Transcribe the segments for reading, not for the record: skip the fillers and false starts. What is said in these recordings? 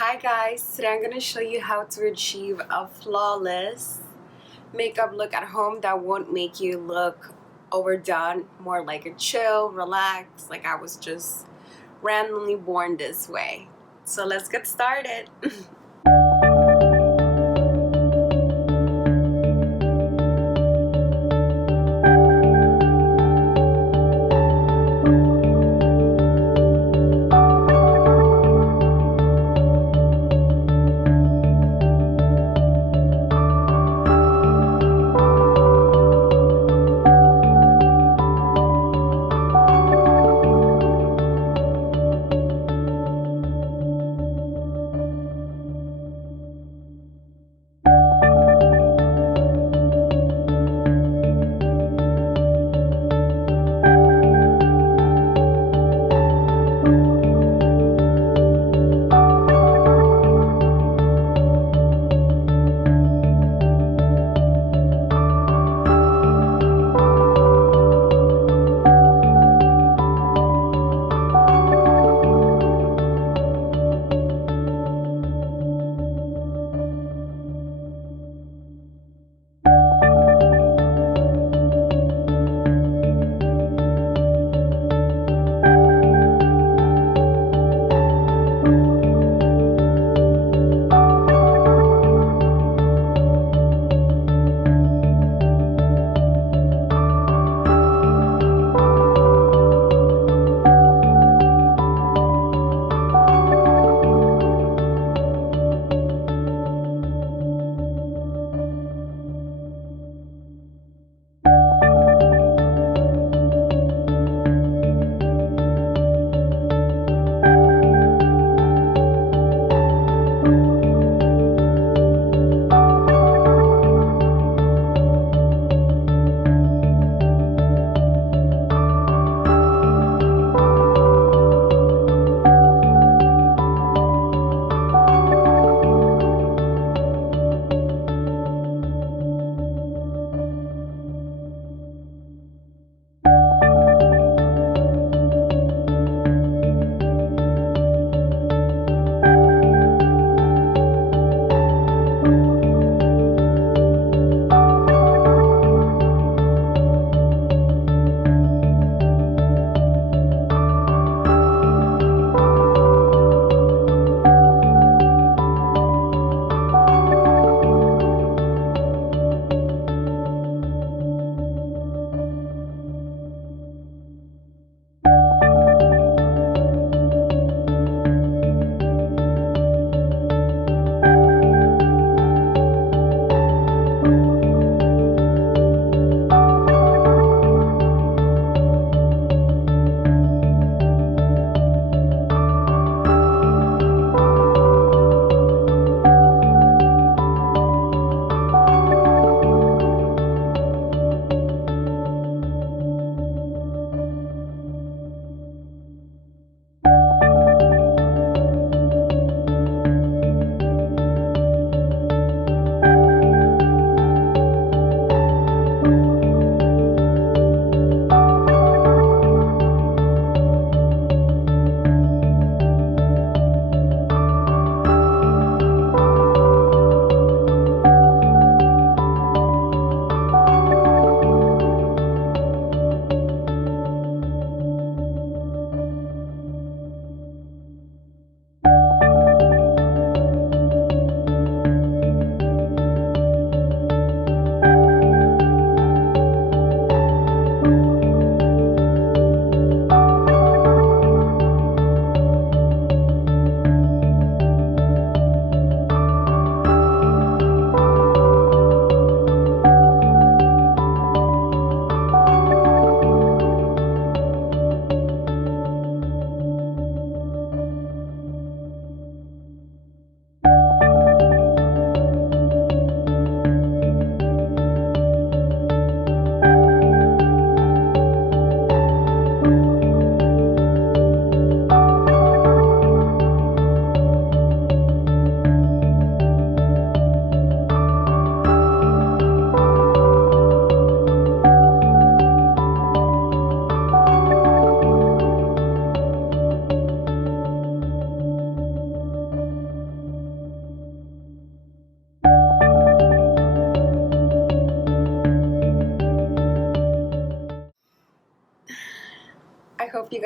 Hi guys, today I'm going to show you how to achieve a flawless makeup look at home that won't make you look overdone, more like a chill, relax, like I was just randomly born this way. So let's get started.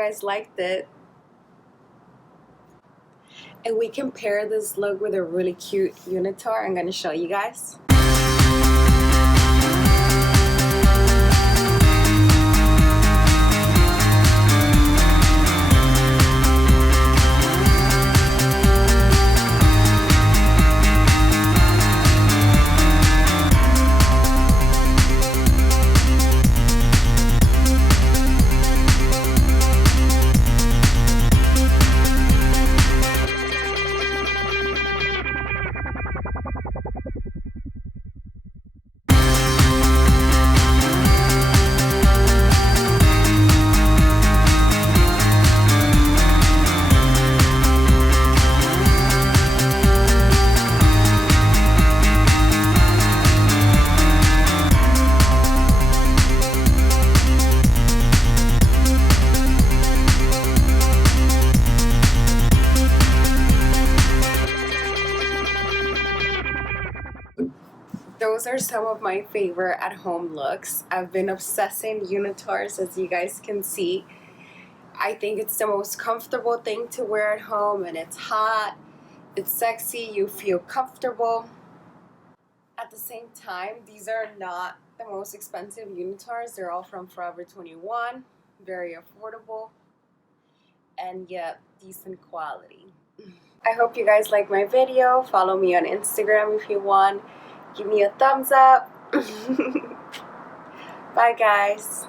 guys liked it. And we can pair this look with a really cute unitard. I'm going to show you guys. Those are some of my favorite at-home looks. I've been obsessing unitards, as you guys can see. I think it's the most comfortable thing to wear at home, and it's hot, it's sexy, you feel comfortable. At the same time, these are not the most expensive unitards. They're all from Forever 21, very affordable, and yet decent quality. I hope you guys like my video. Follow me on Instagram if you want. Give me a thumbs up. Bye guys.